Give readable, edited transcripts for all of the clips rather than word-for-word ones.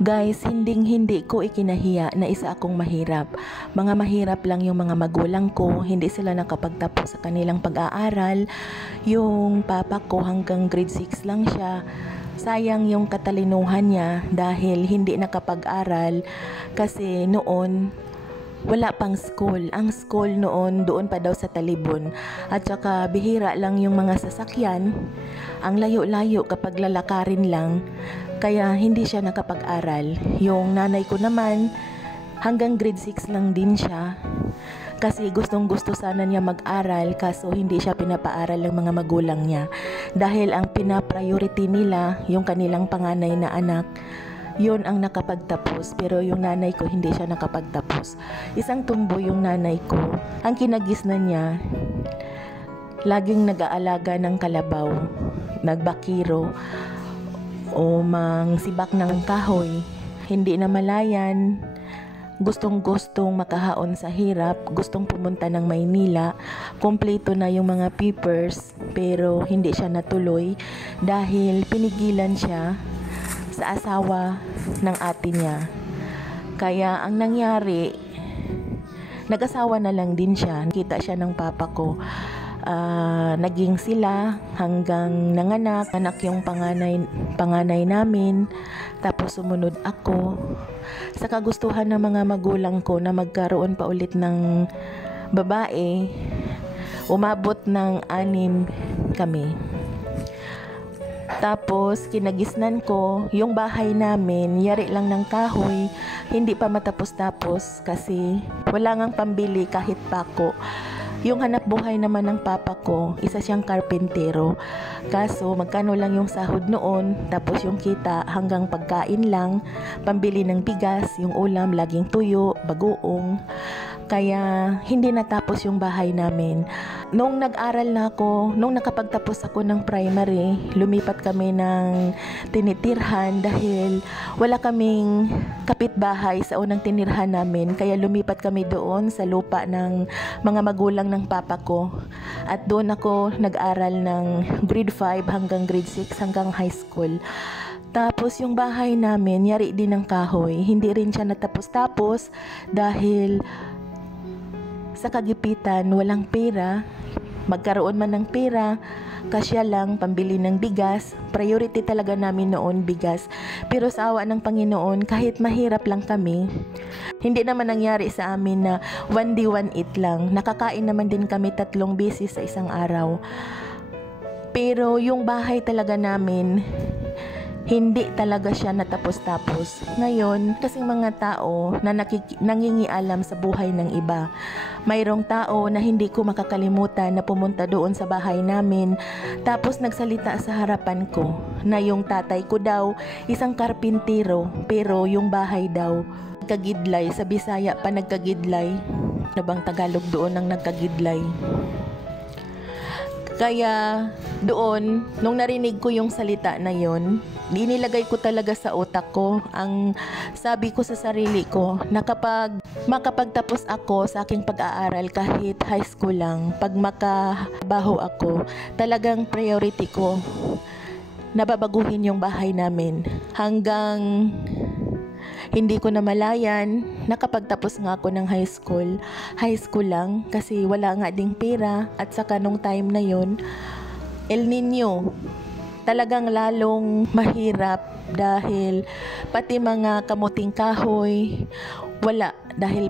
Guys, hinding-hindi ko ikinahiya na isa akong mahirap. Mga mahirap lang yung mga magulang ko, hindi sila nakapagtapos sa kanilang pag-aaral. Yung papa ko hanggang grade 6 lang siya. Sayang yung katalinuhan niya dahil hindi nakapag-aral kasi noon wala pang school. Ang school noon doon pa daw sa Talibon. At saka bihira lang yung mga sasakyan. Ang layo-layo kapag lalakarin lang. Kaya hindi siya nakapag-aral. Yung nanay ko naman, hanggang grade 6 lang din siya. Kasi gustong-gusto sana niya mag-aral, kaso hindi siya pinapaaral ng mga magulang niya. Dahil ang pinapriority nila, yung kanilang panganay na anak, yun ang nakapagtapos. Pero yung nanay ko, hindi siya nakapagtapos. Isang tumbo yung nanay ko. Ang kinagisnan niya, laging nag-aalaga ng kalabaw, nagbakiro, o mangsibak ng kahoy, hindi na malayan, gustong-gustong makahaon sa hirap, gustong pumunta ng Maynila, kompleto na yung mga papers, pero hindi siya natuloy dahil pinigilan siya sa asawa ng ate niya. Kaya ang nangyari, nag-asawa na lang din siya. Nakita siya ng papa ko. Naging sila hanggang nanganak yung panganay namin, tapos sumunod ako sa kagustuhan ng mga magulang ko na magkaroon pa ulit ng babae. Umabot ng 6 kami. Tapos kinagisnan ko yung bahay namin, yari lang ng kahoy, hindi pa matapos-tapos kasi wala ngang pambili kahit pako. Yung hanap buhay naman ng papa ko, isa siyang karpentero. Kaso magkano lang yung sahod noon, tapos yung kita hanggang pagkain lang, pambili ng bigas, yung ulam laging tuyo, bagoong. Kaya hindi natapos yung bahay namin. Nung nag-aral na ako, nung nakapagtapos ako ng primary, lumipat kami ng tinitirhan dahil wala kaming kapitbahay sa unang tinirhan namin. Kaya lumipat kami doon sa lupa ng mga magulang ng papa ko. At doon ako nag-aral ng grade 5 hanggang grade 6 hanggang high school. Tapos yung bahay namin, yari din ng kahoy. Hindi rin siya natapos-tapos dahil sa kagipitan, walang pera. Magkaroon man ng pera, kasya lang pambili ng bigas. Priority talaga namin noon, bigas. Pero sa awa ng Panginoon, kahit mahirap lang kami, hindi naman nangyari sa amin na one day one eat lang. Nakakain naman din kami 3 beses sa isang araw. Pero yung bahay talaga namin, hindi talaga siya natapos-tapos. Ngayon, kasing mga tao na nangingialam sa buhay ng iba. Mayroong tao na hindi ko makakalimutan na pumunta doon sa bahay namin. Tapos nagsalita sa harapan ko na yung tatay ko daw, isang karpintero, pero yung bahay daw, nagkagidlay. Sa Bisaya pa nagkagidlay. Ano bang Tagalog doon ang nagkagidlay? Kaya doon, nung narinig ko yung salita na yon, dinilagay ko talaga sa utak ko. Ang sabi ko sa sarili ko na kapag makapagtapos ako sa aking pag-aaral kahit high school lang, pag makabaho ako, talagang priority ko, nababaguhin yung bahay namin. Hanggang hindi ko namalayan, nakapagtapos nga ako ng high school. High school lang kasi wala nga ding pera at saka nung time na yon, El Nino, talagang lalong mahirap dahil pati mga kamuting kahoy, wala dahil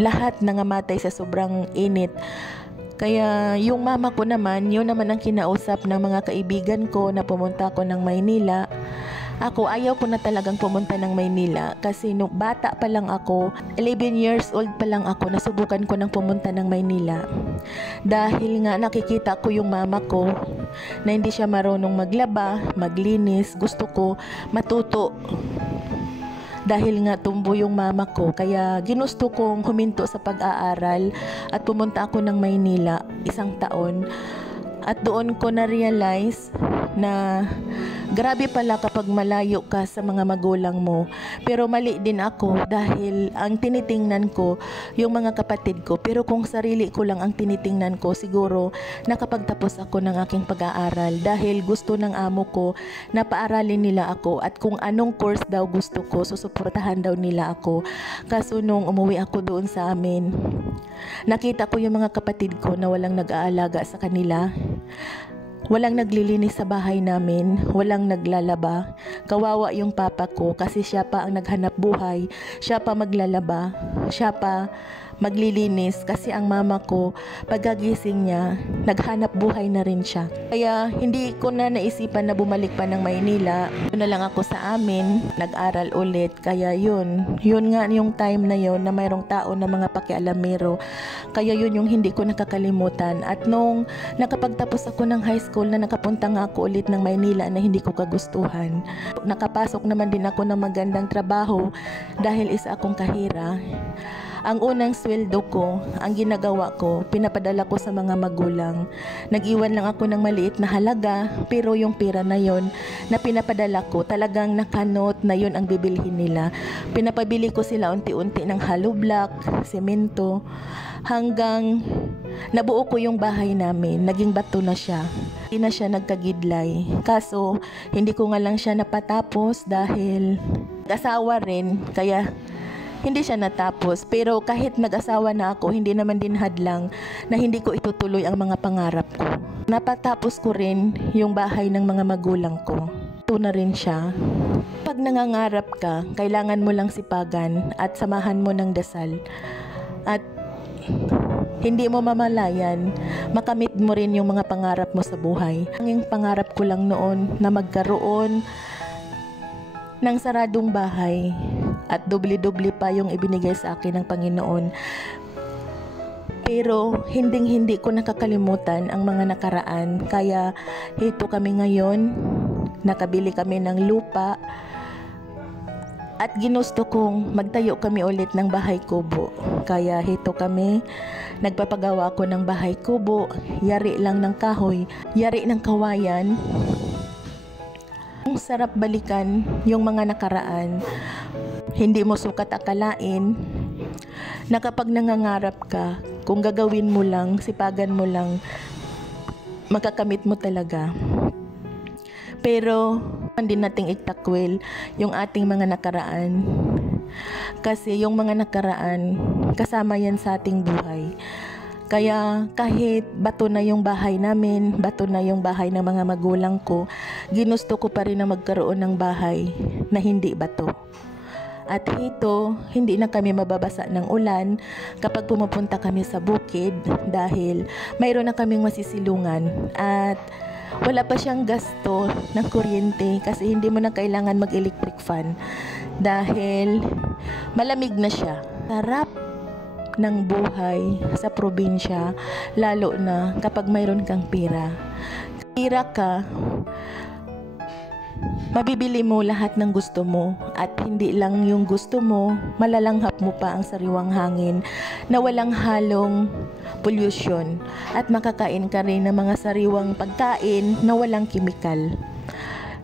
lahat nangamatay sa sobrang init. Kaya yung mama ko naman, yun naman ang kinausap ng mga kaibigan ko na pumunta ako ng Maynila. Ako, ayaw ko na talagang pumunta ng Maynila kasi nung bata pa lang ako, 11 years old pa lang ako, nasubukan ko ng pumunta ng Maynila. Dahil nga nakikita ko yung mama ko na hindi siya marunong maglaba, maglinis, gusto ko matuto. Dahil nga tumbo yung mama ko, kaya ginusto kong huminto sa pag-aaral at pumunta ako ng Maynila 1 taon. At doon ko na-realize na Grabe pala kapag malayo ka sa mga magulang mo. Pero mali din ako dahil ang tinitingnan ko yung mga kapatid ko. Pero kung sarili ko lang ang tinitingnan ko, siguro nakapagtapos ako ng aking pag-aaral dahil gusto ng amo ko na paaralin nila ako at kung anong course daw gusto ko, susuportahan daw nila ako. Kaso nung umuwi ako doon sa amin, nakita ko yung mga kapatid ko na walang nag-aalaga sa kanila. Walang naglilinis sa bahay namin, walang naglalaba. Kawawa yung papa ko kasi siya pa ang naghanap buhay, siya pa maglalaba, siya pa maglilinis kasi ang mama ko pagkagising niya, naghanap buhay na rin siya. Kaya hindi ko na naisipan na bumalik pa ng Maynila. Doon na lang ako sa amin, nag-aral ulit. Kaya yun nga yung time na yun na mayroong tao na mga pakialamero. Kaya yun yung hindi ko nakakalimutan. At nung nakapagtapos ako ng high school na nakapunta nga ako ulit ng Maynila na hindi ko kagustuhan. Nakapasok naman din ako ng magandang trabaho dahil isa akong kahira. Ang unang sweldo ko, ang ginagawa ko, pinapadala ko sa mga magulang. Nag-iwan lang ako ng maliit na halaga, pero yung pera na yon na pinapadala ko, talagang nakanot na yon ang bibilhin nila. Pinapabili ko sila unti-unti ng hollow block, semento, hanggang nabuo ko yung bahay namin. Naging bato na siya. Hindi na siya nagkagidlay. Kaso, hindi ko nga lang siya napatapos dahil asawa rin, kaya hindi siya natapos. Pero kahit nag-asawa na ako, hindi naman din hadlang na hindi ko itutuloy ang mga pangarap ko. Napatapos ko rin yung bahay ng mga magulang ko. Ito na rin siya. Pag nangangarap ka, kailangan mo lang sipagan at samahan mo ng dasal. At hindi mo mamalayan, makamit mo rin yung mga pangarap mo sa buhay. Ang pangarap ko lang noon na magkaroon ng saradong bahay at doble-doble pa yung ibinigay sa akin ng Panginoon. Pero hindi ko nakakalimutan ang mga nakaraan. Kaya ito kami ngayon, nakabili kami ng lupa at ginusto kong magtayo kami ulit ng bahay kubo. Kaya ito kami, nagpapagawa ko ng bahay kubo, yari lang ng kahoy, yari ng kawayan. Ang sarap balikan yung mga nakaraan. Hindi mo sukat akalain na kapag nangangarap ka, kung gagawin mo lang, sipagan mo lang, makakamit mo talaga. Pero hindi nating itakwil yung ating mga nakaraan. Kasi yung mga nakaraan, kasama yan sa ating buhay. Kaya kahit bato na yung bahay namin, bato na yung bahay ng mga magulang ko, ginusto ko pa rin na magkaroon ng bahay na hindi bato. At ito, hindi na kami mababasa ng ulan kapag pumupunta kami sa bukid dahil mayroon na kaming masisilungan at wala pa siyang gasto ng kuryente kasi hindi mo na kailangan mag-electric fan dahil malamig na siya. Sarap ng buhay sa probinsya, lalo na kapag mayroon kang pera. Pera ka, mabibili mo lahat ng gusto mo at hindi lang yung gusto mo, malalanghap mo pa ang sariwang hangin na walang halong pollution at makakain ka rin ng mga sariwang pagkain na walang kimikal.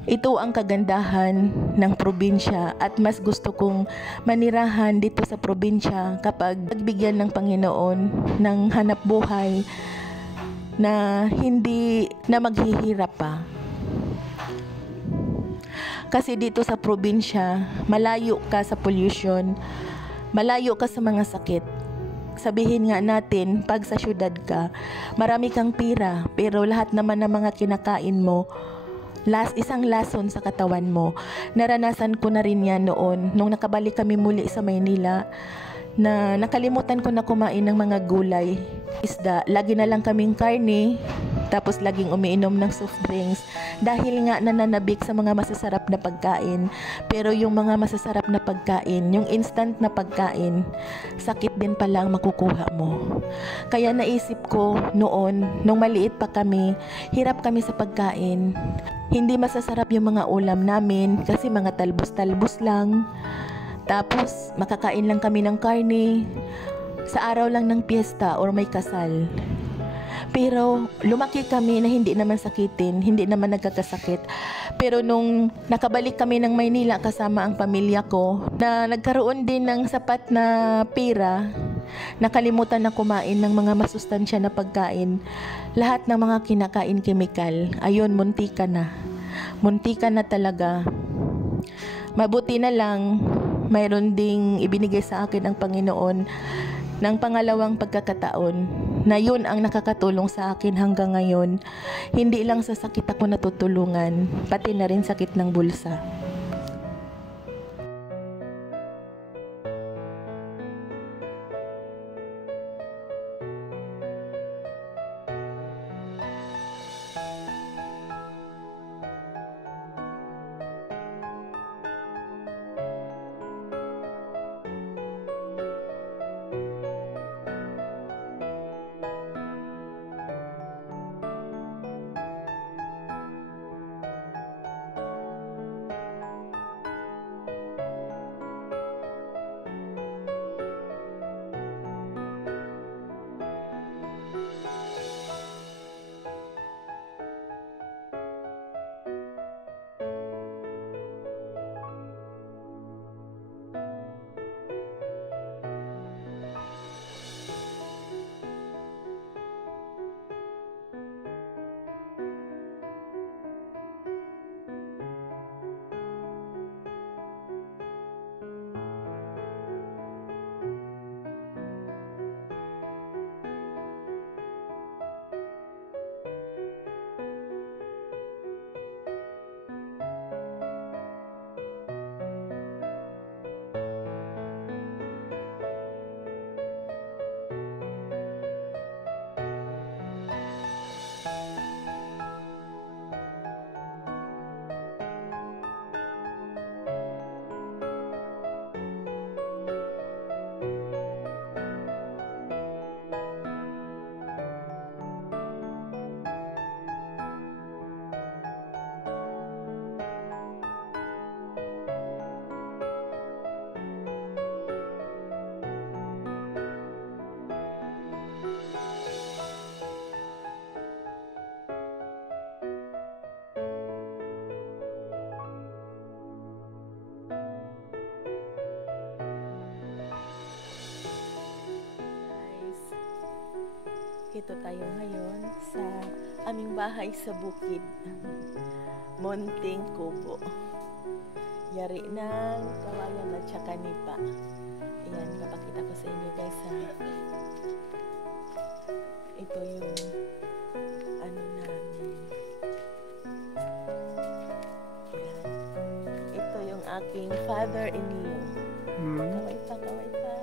Ito ang kagandahan ng probinsya at mas gusto kong manirahan dito sa probinsya kapag nagbigyan ng Panginoon ng hanap buhay na hindi na maghihirap pa. Kasi dito sa probinsya, malayo ka sa pollution, malayo ka sa mga sakit. Sabihin nga natin, pag sa syudad ka, marami kang pira, pero lahat naman ng mga kinakain mo, isang lason sa katawan mo. Naranasan ko na rin yan noon, nung nakabalik kami muli sa Maynila, na nakalimutan ko na kumain ng mga gulay, isda. Lagi na lang kaming karne, tapos laging umiinom ng soft drinks dahil nga nananabik sa mga masasarap na pagkain. Pero yung mga masasarap na pagkain, yung instant na pagkain, sakit din pala ang makukuha mo. Kaya naisip ko noon, nung maliit pa kami, hirap kami sa pagkain. Hindi masasarap yung mga ulam namin kasi mga talbos-talbos lang. Tapos makakain lang kami ng karne sa araw lang ng piyesta or may kasal. Pero lumaki kami na hindi naman sakitin, hindi naman nagkakasakit. Pero nung nakabalik kami ng Maynila kasama ang pamilya ko, na nagkaroon din ng sapat na pera, nakalimutan na kumain ng mga masustansya na pagkain. Lahat ng mga kinakain kemikal, ayun, muntika na. Muntika na talaga. Mabuti na lang, mayroon ding ibinigay sa akin ang Panginoon ng pangalawang pagkakataon na yun ang nakakatulong sa akin hanggang ngayon. Hindi lang sa sakit ako natutulungan, pati na rin sakit ng bulsa. Ito tayo ngayon sa aming bahay sa bukid. Monteng Kubo. Yari ng kawayan at saka nipa. Ayan, papakita ko sa inyo guys ha. Ito yung ano namin. Ayan. Ito yung aking father-in-law. Kaway pa, kaway pa.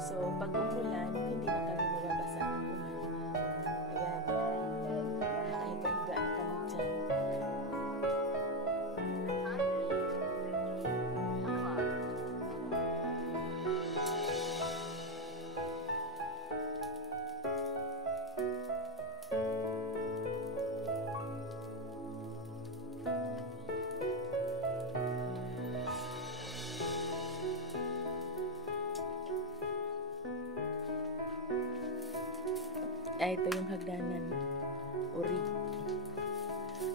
So, pag umulan, hindi na kami mababasa ng ulan. Ayan. Nakahiga-higa na kami dyan. Ito yung hagdanan. Uri.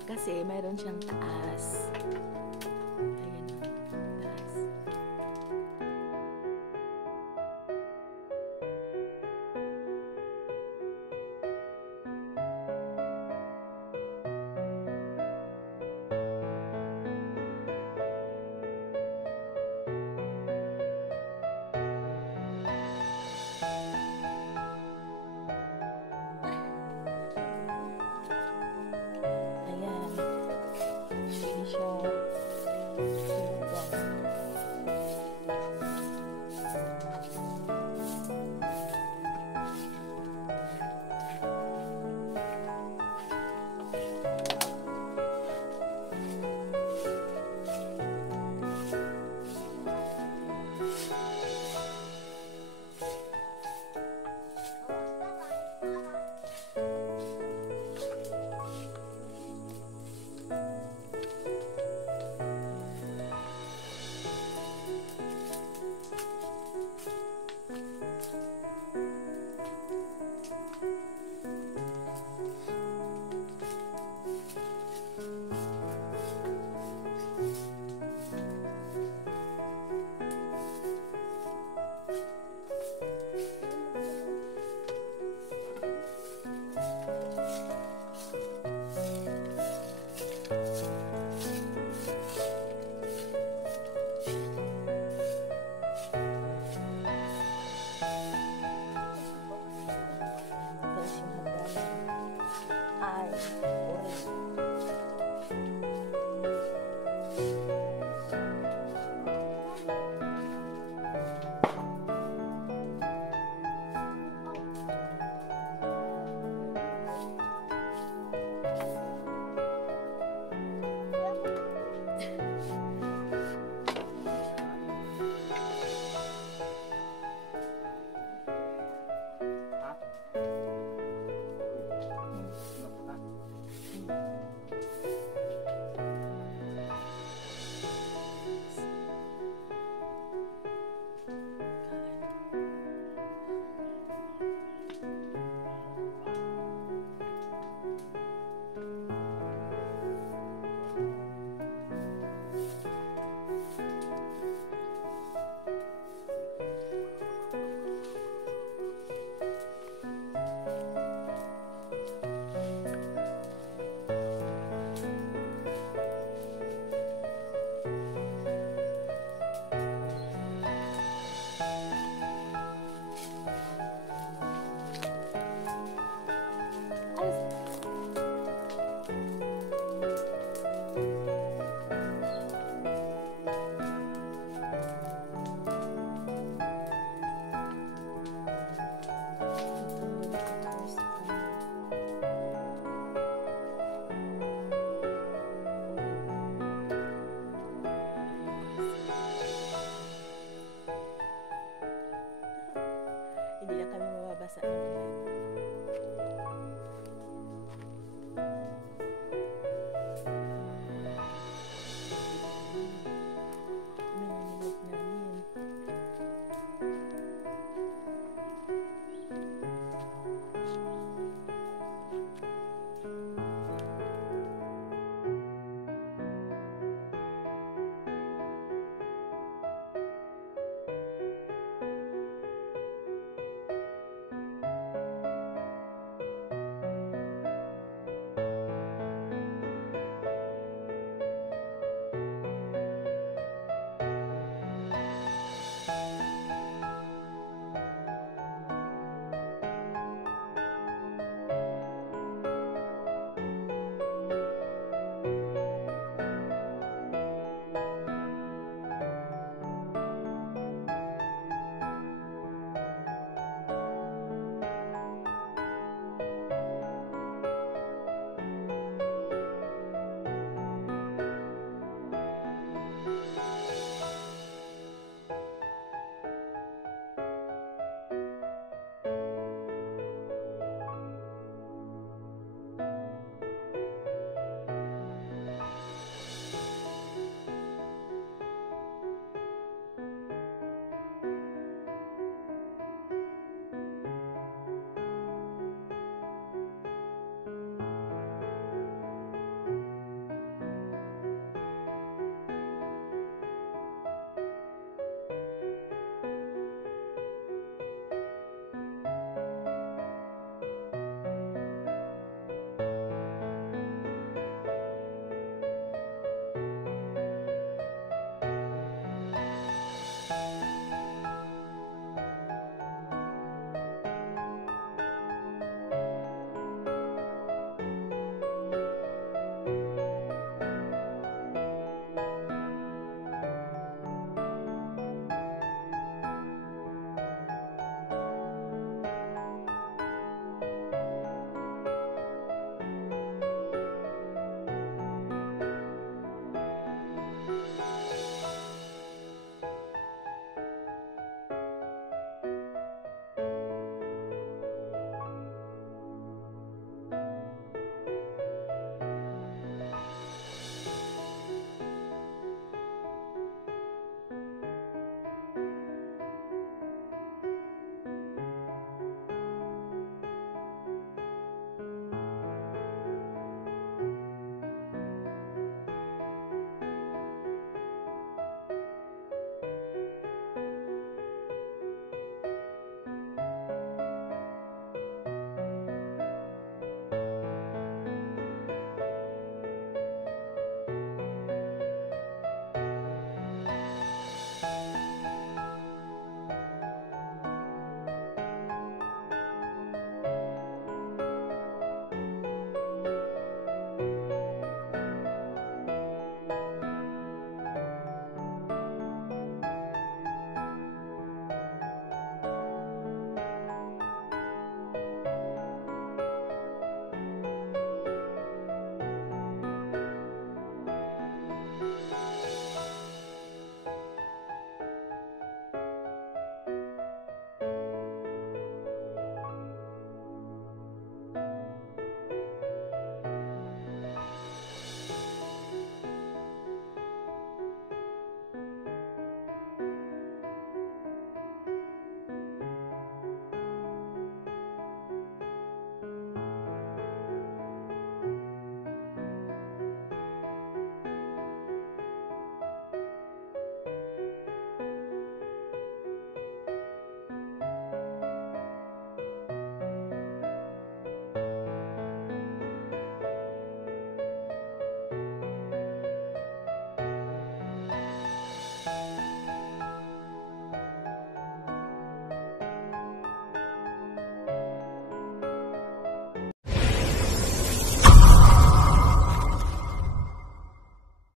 Kasi mayroon siyang taas. Ayan o. Taas.